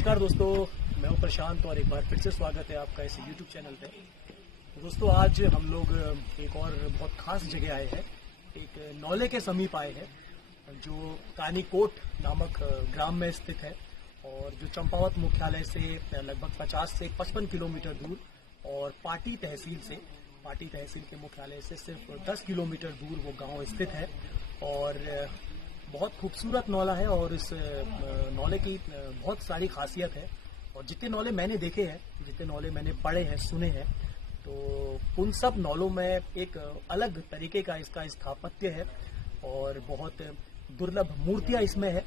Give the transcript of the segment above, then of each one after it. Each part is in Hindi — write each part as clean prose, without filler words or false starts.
नमस्कार दोस्तों, मैं हूं प्रशांत और एक बार फिर से स्वागत है आपका इस YouTube चैनल पे। तो दोस्तों आज हम लोग एक और बहुत खास जगह आए हैं, एक नौले के समीप आए हैं जो कानीकोट नामक ग्राम में स्थित है और जो चंपावत मुख्यालय से लगभग 50 से 55 किलोमीटर दूर और पाटी तहसील के मुख्यालय से सिर्फ 10 किलोमीटर दूर वो गांव स्थित है। और बहुत खूबसूरत नौला है और इस नौले की बहुत सारी खासियत है। और जितने नौले मैंने देखे हैं, जितने नौले मैंने पढ़े हैं, सुने हैं, तो उन सब नौलों में एक अलग तरीके का इसका स्थापत्य है और बहुत दुर्लभ मूर्तियां इसमें है।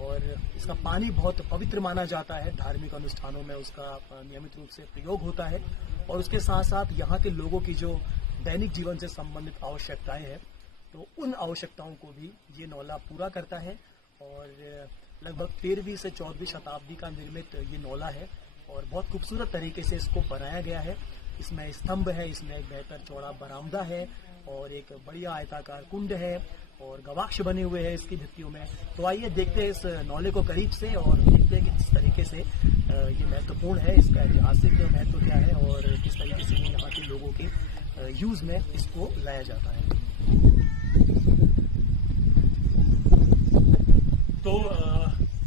और इसका पानी बहुत पवित्र माना जाता है, धार्मिक अनुष्ठानों में उसका नियमित रूप से प्रयोग होता है। और उसके साथ साथ यहाँ के लोगों की जो दैनिक जीवन से संबंधित आवश्यकताएं हैं, तो उन आवश्यकताओं को भी ये नौला पूरा करता है। और लगभग 13वीं से 14वीं शताब्दी का निर्मित ये नौला है और बहुत खूबसूरत तरीके से इसको बनाया गया है। इसमें स्तंभ है, इसमें एक बेहतर चौड़ा बरामदा है और एक बढ़िया आयताकार कुंड है और गवाक्ष बने हुए हैं इसकी भित्तियों में। तो आइए देखते हैं इस नौले को करीब से और देखते हैं कि किस तरीके से ये महत्वपूर्ण है, इसका ऐतिहासिक महत्व क्या है और किस तरीके से यहाँ के लोगों के यूज में इसको लाया जाता है। तो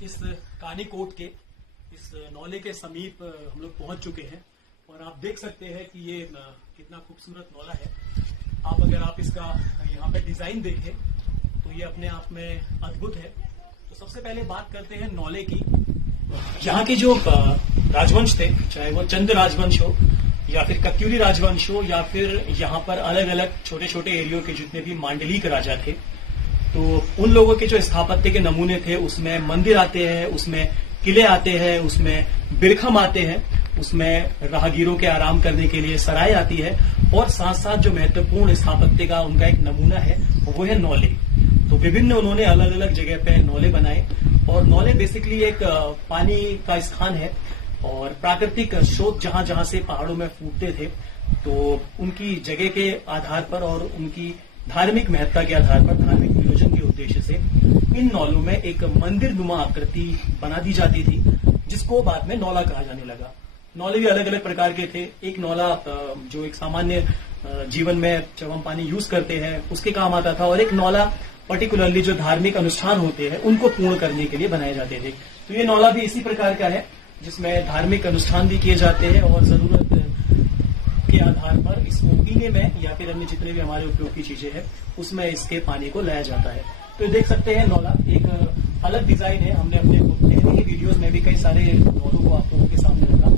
इस कानीकोट के इस नौले के समीप हम लोग पहुंच चुके हैं और आप देख सकते हैं कि ये कितना खूबसूरत नौला है। आप इसका यहाँ पे डिजाइन देखें तो ये अपने आप में अद्भुत है। तो सबसे पहले बात करते हैं नौले की। यहाँ के जो राजवंश थे, चाहे वो चंद राजवंश हो या फिर कत्यूरी राजवंश हो या फिर यहाँ पर अलग अलग छोटे छोटे एरियो के जितने भी मांडलिक राजा थे, तो उन लोगों के जो स्थापत्य के नमूने थे उसमें मंदिर आते हैं, उसमें किले आते हैं, उसमें बिरखम आते हैं, उसमें राहगीरों के आराम करने के लिए सराय आती है और साथ साथ जो महत्वपूर्ण स्थापत्य का उनका एक नमूना है वो है नौले। तो विभिन्न उन्होंने अलग अलग जगह पे नौले बनाए और नौले बेसिकली एक पानी का स्थान है और प्राकृतिक स्रोत जहां जहां से पहाड़ों में फूटते थे, तो उनकी जगह के आधार पर और उनकी धार्मिक महत्ता के आधार पर, धार्मिक प्रयोजन के उद्देश्य से इन नौलों में एक मंदिर नुमा आकृति बना दी जाती थी, जिसको बाद में नौला कहा जाने लगा। नौले भी अलग अलग प्रकार के थे। एक नौला जो एक सामान्य जीवन में जब हम पानी यूज करते हैं उसके काम आता था और एक नौला पर्टिकुलरली जो धार्मिक अनुष्ठान होते हैं उनको पूर्ण करने के लिए बनाए जाते थे। तो ये नौला भी इसी प्रकार का है जिसमें धार्मिक अनुष्ठान भी किए जाते हैं और जरूरत के आधार पर इसको पीने में या फिर अन्य जितने भी हमारे उपयोग की चीजें हैं उसमें इसके पानी को लाया जाता है। तो देख सकते हैं नौला एक अलग डिजाइन है। हमने अपने पहले ही वीडियोस में भी कई सारे नौलों को आप लोगों के सामने रखा।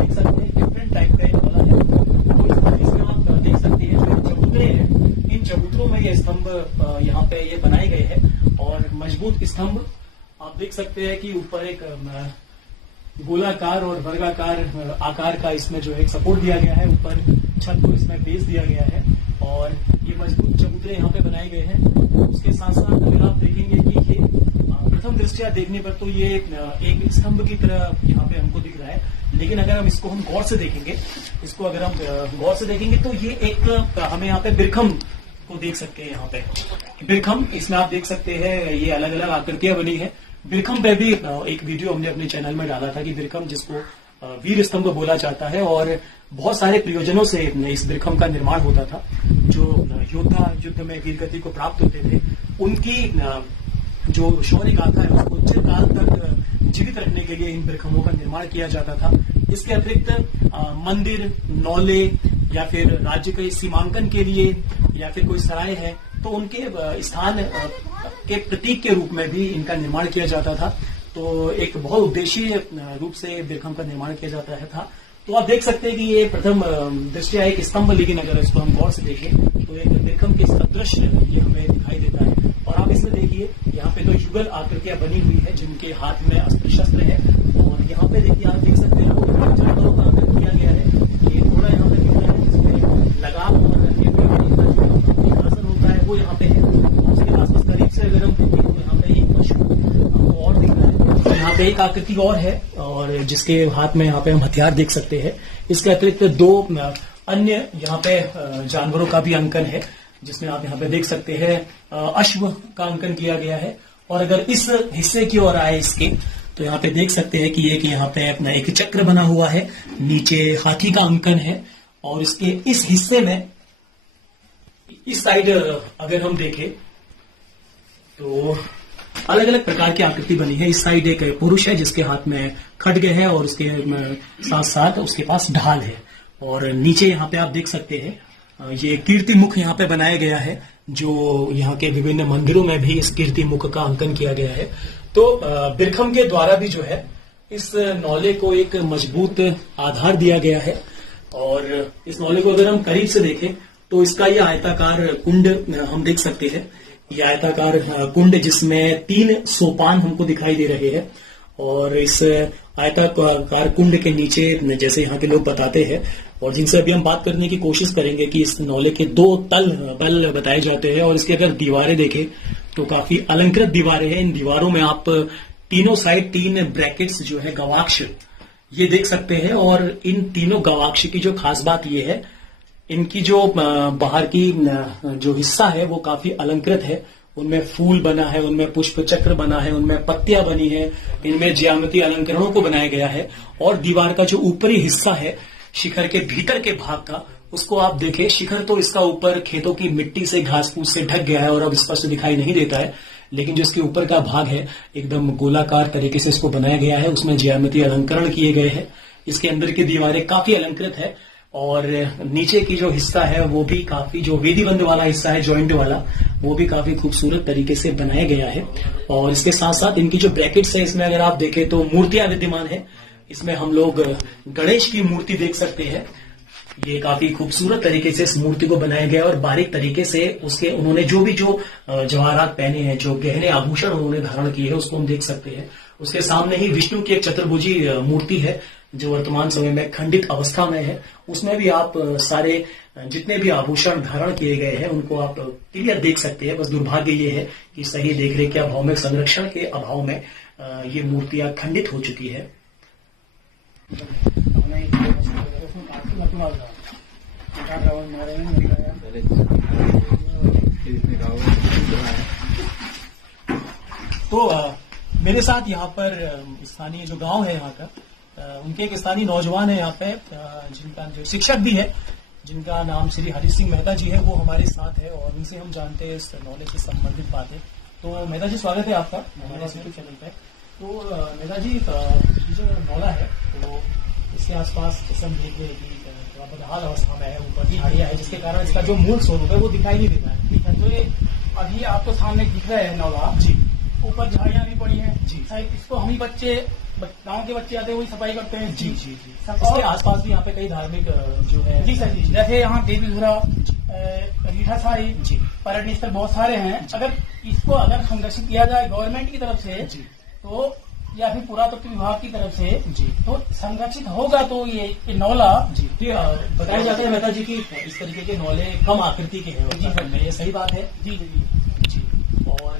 देख सकते हैं डिफरेंट टाइप का नौला है। तो इसमें आप देख सकते हैं जो चबूतरे हैं, इन चबूतरों में ये स्तंभ यहाँ पे ये बनाए गए हैं और मजबूत स्तंभ आप देख सकते हैं कि ऊपर एक गोलाकार और वर्गाकार आकार का इसमें जो है एक सपोर्ट दिया गया है, ऊपर छत को इसमें बेस दिया गया है और ये मजबूत चबूतरे यहाँ पे बनाए गए हैं। उसके साथ साथ अगर आप देखेंगे कि ये प्रथम दृष्टया देखने पर तो ये एक स्तंभ की तरह यहाँ पे हमको दिख रहा है, लेकिन अगर हम इसको गौर से देखेंगे तो ये एक हमें यहाँ पे बिरखम को देख सकते हैं। यहाँ पे बिरखम, इसमें आप देख सकते हैं ये अलग अलग आकृतियां बनी है। बिरखम पे भी एक वीडियो हमने अपने चैनल में डाला था कि बिरखम जिसको वीर स्तंभ बोला जाता है और बहुत सारे प्रयोजनों से इस बिरखम का निर्माण होता था। जो योद्धा युद्ध में वीरगति को प्राप्त होते थे उनकी जो शौर्य गाथा है उसको चिरकाल तक जीवित रखने के लिए इन बिरखमों का निर्माण किया जाता था। इसके अतिरिक्त मंदिर, नौले या फिर राज्य के सीमांकन के लिए या फिर कोई सराय है तो उनके स्थान के प्रतीक के रूप में भी इनका निर्माण किया जाता था। तो एक बहुत उद्देशीय रूप से बिरखम का निर्माण किया जाता था। तो आप देख सकते हैं कि ये प्रथम दृष्टया एक स्तंभ, लेकिन अगर इसको हम गौर से देखें तो एक बिरखम के सदृश ये हमें दिखाई देता है। और आप इसमें देखिए यहाँ पे तो युगल आकृतियां बनी हुई है जिनके हाथ में अस्त्र शस्त्र है और यहाँ पे देखिए, आप देख सकते हैं जानवरों का आकर किया गया है। ये थोड़ा यहाँ पे दिख रहा है जिसमें लगाम आसन होता है वो यहाँ पे है। उसके पास करीब से अगर हम देखें तो यहाँ पे एक पशु हमको और दिख रहा है। तो यहाँ पे एक आकृति और है और जिसके हाथ में यहाँ पे हम हथियार देख सकते हैं। इसके अतिरिक्त दो अन्य यहाँ पे जानवरों का भी अंकन है जिसमें आप यहाँ पे देख सकते हैं अश्व का अंकन किया गया है। और अगर इस हिस्से की ओर आए इसके तो यहाँ पे देख सकते हैं कि यहाँ पे अपना एक चक्र बना हुआ है, नीचे हाथी का अंकन है, और इसके इस हिस्से में इस साइड अगर हम देखें तो अलग अलग प्रकार की आकृति बनी है। इस साइड एक पुरुष है जिसके हाथ में खड्ग है और उसके साथ साथ उसके पास ढाल है, और नीचे यहाँ पे आप देख सकते हैं ये कीर्ति मुख यहाँ पे बनाया गया है, जो यहाँ के विभिन्न मंदिरों में भी इस कीर्ति मुख का अंकन किया गया है। तो बिरखम के द्वारा भी जो है इस नौले को एक मजबूत आधार दिया गया है, और इस नौले को अगर हम करीब से देखें तो इसका ये आयताकार कुंड हम देख सकते हैं। ये आयताकार कुंड जिसमें 3 सोपान हमको दिखाई दे रहे हैं, और इस आयताकार कुंड के नीचे जैसे यहाँ के लोग बताते हैं और जिनसे अभी हम बात करने की कोशिश करेंगे कि इस नौले के 2 तल बल बताए जाते हैं, और इसकी अगर दीवारें देखें तो काफी अलंकृत दीवारें हैं। इन दीवारों में आप तीनों साइड 3 ब्रैकेट्स जो है गवाक्ष ये देख सकते हैं, और इन तीनों गवाक्ष की जो खास बात ये है, इनकी जो बाहर की जो हिस्सा है वो काफी अलंकृत है। उनमें फूल बना है, उनमें पुष्प चक्र बना है, उनमें पत्तियां बनी है, इनमें ज्यामितीय अलंकरणों को बनाया गया है, और दीवार का जो ऊपरी हिस्सा है शिखर के भीतर के भाग का, उसको आप देखें, शिखर तो इसका ऊपर खेतों की मिट्टी से घास फूस से ढक गया है और अब स्पष्ट दिखाई नहीं देता है, लेकिन जो इसके ऊपर का भाग है एकदम गोलाकार तरीके से इसको बनाया गया है, उसमें ज्यामितीय अलंकरण किए गए हैं। इसके अंदर की दीवारें काफी अलंकृत है, और नीचे की जो हिस्सा है वो भी काफी, जो वेदीबंध वाला हिस्सा है जॉइंट वाला, वो भी काफी खूबसूरत तरीके से बनाया गया है। और इसके साथ साथ इनकी जो ब्रैकेट्स है, इसमें अगर आप देखें तो मूर्तियां विद्यमान है। इसमें हम लोग गणेश की मूर्ति देख सकते हैं। ये काफी खूबसूरत तरीके से इस मूर्ति को बनाया गया और बारीक तरीके से उसके उन्होंने जो जवाहरात पहने हैं, जो गहने आभूषण उन्होंने धारण किए हैं, उसको हम देख सकते हैं। उसके सामने ही विष्णु की एक चतुर्भुजी मूर्ति है जो वर्तमान समय में खंडित अवस्था में है। उसमें भी आप सारे जितने भी आभूषण धारण किए गए हैं उनको आप क्लियर देख सकते हैं। बस दुर्भाग्य ये है कि सही देखरेख के अभाव में, संरक्षण के अभाव में ये मूर्तियां खंडित हो चुकी है। तो मेरे साथ यहाँ पर स्थानीय जो गांव है यहाँ का, उनके एक स्थानीय नौजवान है यहाँ पे, जिनका जो शिक्षक भी है, जिनका नाम श्री हरि सिंह मेहता जी है, वो हमारे साथ है और उनसे हम जानते हैं इस नौले से संबंधित बातें। तो मेहता जी, स्वागत है आपका हमारे यूट्यूब चैनल पे। तो मेहता जी, ये जो नौला है तो इसके आसपास जैसे हम देख रहे हैं कि थोड़ा बदहाल अवस्था में है, ऊपर झाड़ियां है, जिसके कारण इसका जो मूल स्वरूप है वो दिखाई नहीं देता है। ठीक है, तो ये अभी आपको सामने दिख रहा है नौला जी, ऊपर झाड़ियां भी पड़ी हैं जी। इसको हम ही बच्चे, गांव के बच्चे आते हैं, वही सफाई करते हैं जी जी जी। इसके आसपास भी यहाँ पे कई धार्मिक जो है जी सर जी, जैसे यहाँ देवीधुरा, रीठा साहिब जी, पर्यटन स्थल बहुत सारे हैं। अगर इसको संरक्षित किया जाए गवर्नमेंट की तरफ से जी, तो या फिर पुरातत्व विभाग की तरफ से जी, तो संरक्षित होगा तो ये नौला जी। बताया जाता है मेहता जी की इस तरीके के नौले कम आकृति के हैं जी सर, ये सही बात है जी जी जी। और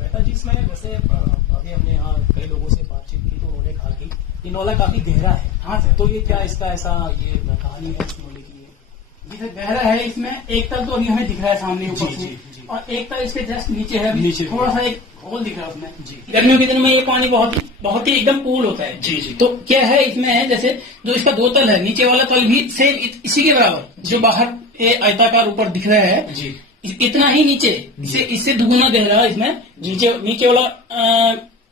मेहता जी, इसमें वैसे अभी हमने यहाँ कई लोगों से बातचीत की तो उन्होंने कहा कि ये नौला काफी गहरा है। हाँ सर, तो ये क्या इसका ऐसा ये कहानी है इस नौले की? जी सर, गहरा है। इसमें एक तल तो अभी हमें दिख रहा है सामने ऊपर से, और एक तल इसके जस्ट नीचे है, नीचे थोड़ा सा एक होल दिख रहा है उसमें जी। गर्मियों के दिनों में ये पानी बहुत ही एकदम कूल होता है जी जी। तो क्या है इसमें, जैसे जो इसका 2 तल है, नीचे वाला तल भी सेम इसी के बराबर, जो बाहर आयताकार ऊपर दिख रहा है जी, इतना ही नीचे, इससे दुगुना गहरा इसमें नीचे वाला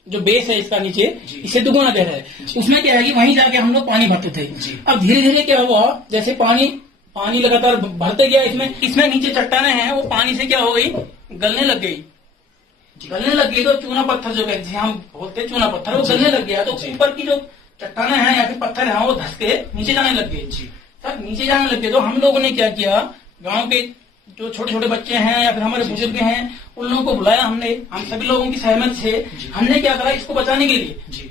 जो बेस है इसका नीचे, इससे दुगुना गहरा है। उसमें क्या है कि वहीं जाके हम लोग पानी भरते थे। अब धीरे धीरे क्या हुआ, जैसे पानी लगातार भरते गया, इसमें नीचे चट्टानें हैं, वो पानी से क्या हो गई, गलने लग गई। तो चूना पत्थर जो है, हम बोलते हैं चूना पत्थर, वो गलने लग गया। तो ऊपर की जो चट्टानें हैं या फिर पत्थर हैं वो धस के नीचे जाने लग गए जी। सर, नीचे जाने लग गए तो हम लोगों ने क्या किया, गाँव के जो छोटे छोटे बच्चे हैं या फिर हमारे बुजुर्ग हैं, उन लोगों को बुलाया हमने, हम सभी लोगों की सहमत से हमने क्या करा, इसको बचाने के लिए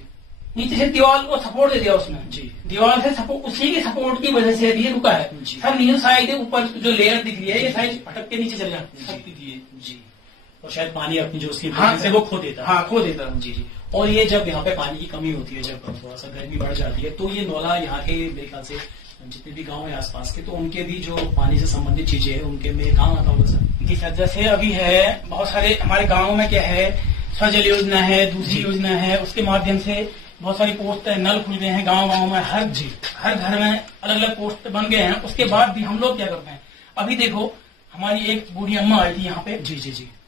नीचे से दीवार को सपोर्ट दे दिया उसने जी। दीवार से सपोर्ट, उसी के सपोर्ट की वजह से ये रुका है सर। नीचे साइड ऊपर जो लेयर दिख रही है, ये साइड भटक के नीचे चल जाती है जी, और शायद पानी अपनी जो उसकी से वो खो देता जी जी। और ये जब यहाँ पे पानी की कमी होती है, जब थोड़ा सा गर्मी बढ़ जाती है, तो ये नौला यहाँ के मेरे ख्याल से जितने भी गांव है आसपास के, तो उनके भी जो पानी से संबंधित चीजें हैं उनके में काम आता होगा सर जी सर। जैसे अभी है बहुत सारे हमारे गाँव में क्या है, स्वजल योजना है, दूसरी योजना है, उसके माध्यम से बहुत सारी पोस्ट नल खुल गए हैं गांव में। हर घर में अलग अलग पोस्ट बन गए हैं। उसके बाद भी हम लोग क्या करते हैं, अभी देखो हमारी एक बूढ़ी अम्मा आई थी यहाँ पे। जी।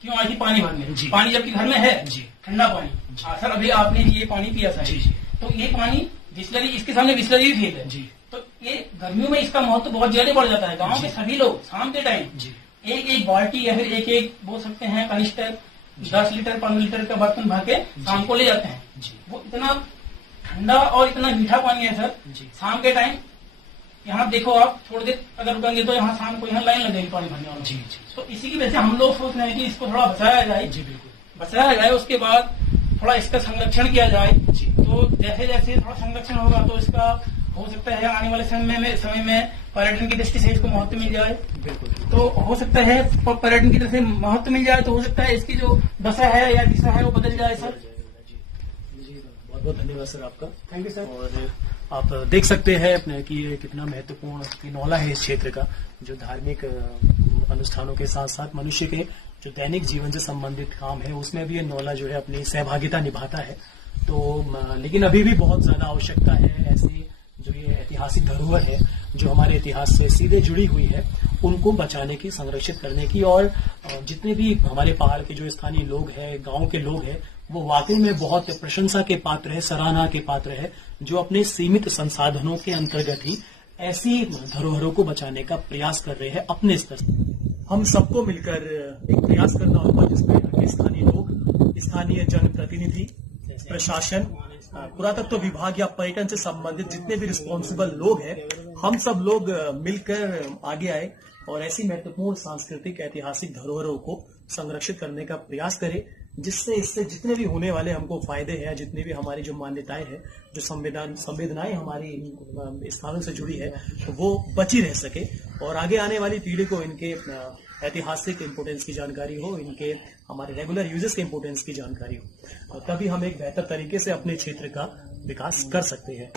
क्यों आई थी? पानी भरने। जी। पानी जबकि घर में है, जी। ठंडा पानी। सर अभी आपने ये पानी पिया था। जी। तो ये पानी बिस्लरी, इसके सामने बिस्लरी भी फेल है। जी। तो ये गर्मियों में इसका महत्व बहुत ज्यादा बढ़ जाता है। गाँव के सभी लोग शाम के टाइम एक एक बाल्टी या फिर एक एक बोल सकते हैं कनिस्टर 10 लीटर 15 लीटर का बर्तन भर के शाम को ले जाते हैं। वो इतना ठंडा और इतना मीठा पानी है सर। शाम के टाइम यहाँ देखो आप थोड़ी देर अगर रुकेंगे तो यहाँ शाम को यहाँ लाइन लग जाएगी पानी भरने वाली। तो इसी की वजह से हम लोग सोच रहे हैं कि इसको थोड़ा बचाया जाए। बचाया जाए, उसके बाद थोड़ा इसका संरक्षण किया जाए। तो जैसे जैसे थोड़ा संरक्षण होगा तो इसका हो सकता है आने वाले समय में पर्यटन की दृष्टि से इसको महत्व मिल जाए। तो हो सकता है पर्यटन की दृष्टि से महत्व मिल जाए, तो हो सकता है इसकी जो दशा है या दिशा है वो बदल जाए सर। बहुत बहुत धन्यवाद सर आपका। Thank you sir. और आप देख सकते हैं अपने कि ये कितना महत्वपूर्ण नौला है इस क्षेत्र का, जो धार्मिक अनुष्ठानों के साथ साथ मनुष्य के जो दैनिक जीवन से संबंधित काम है उसमें भी ये नौला जो है अपनी सहभागिता निभाता है। तो लेकिन अभी भी बहुत ज्यादा आवश्यकता है ऐसे जो ये ऐतिहासिक धरोहर है जो हमारे इतिहास से सीधे जुड़ी हुई है उनको बचाने की, संरक्षित करने की। और जितने भी हमारे पहाड़ के जो स्थानीय लोग हैं, गांव के लोग हैं, वो वाकई में बहुत प्रशंसा के पात्र है, सराहना के पात्र है, जो अपने सीमित संसाधनों के अंतर्गत ही ऐसी धरोहरों को बचाने का प्रयास कर रहे हैं अपने स्तर से। हम सबको मिलकर एक प्रयास करना होगा जिसमें यहाँ के स्थानीय लोग, स्थानीय जनप्रतिनिधि, प्रशासन, पुरातत्व विभाग या पर्यटन से संबंधित जितने भी रिस्पॉन्सिबल लोग हैं, हम सब लोग मिलकर आगे आए और ऐसी महत्वपूर्ण सांस्कृतिक ऐतिहासिक धरोहरों को संरक्षित करने का प्रयास करें, जिससे इससे जितने भी होने वाले हमको फायदे हैं, जितनी भी हमारी जो मान्यताएं हैं, जो संवेदनाएं हमारी इन स्थानों से जुड़ी है, वो बची रह सके और आगे आने वाली पीढ़ी को इनके ऐतिहासिक इम्पोर्टेंस की जानकारी हो, इनके हमारे रेगुलर यूजेस के इम्पोर्टेंस की जानकारी हो, तभी हम एक बेहतर तरीके से अपने क्षेत्र का विकास कर सकते हैं।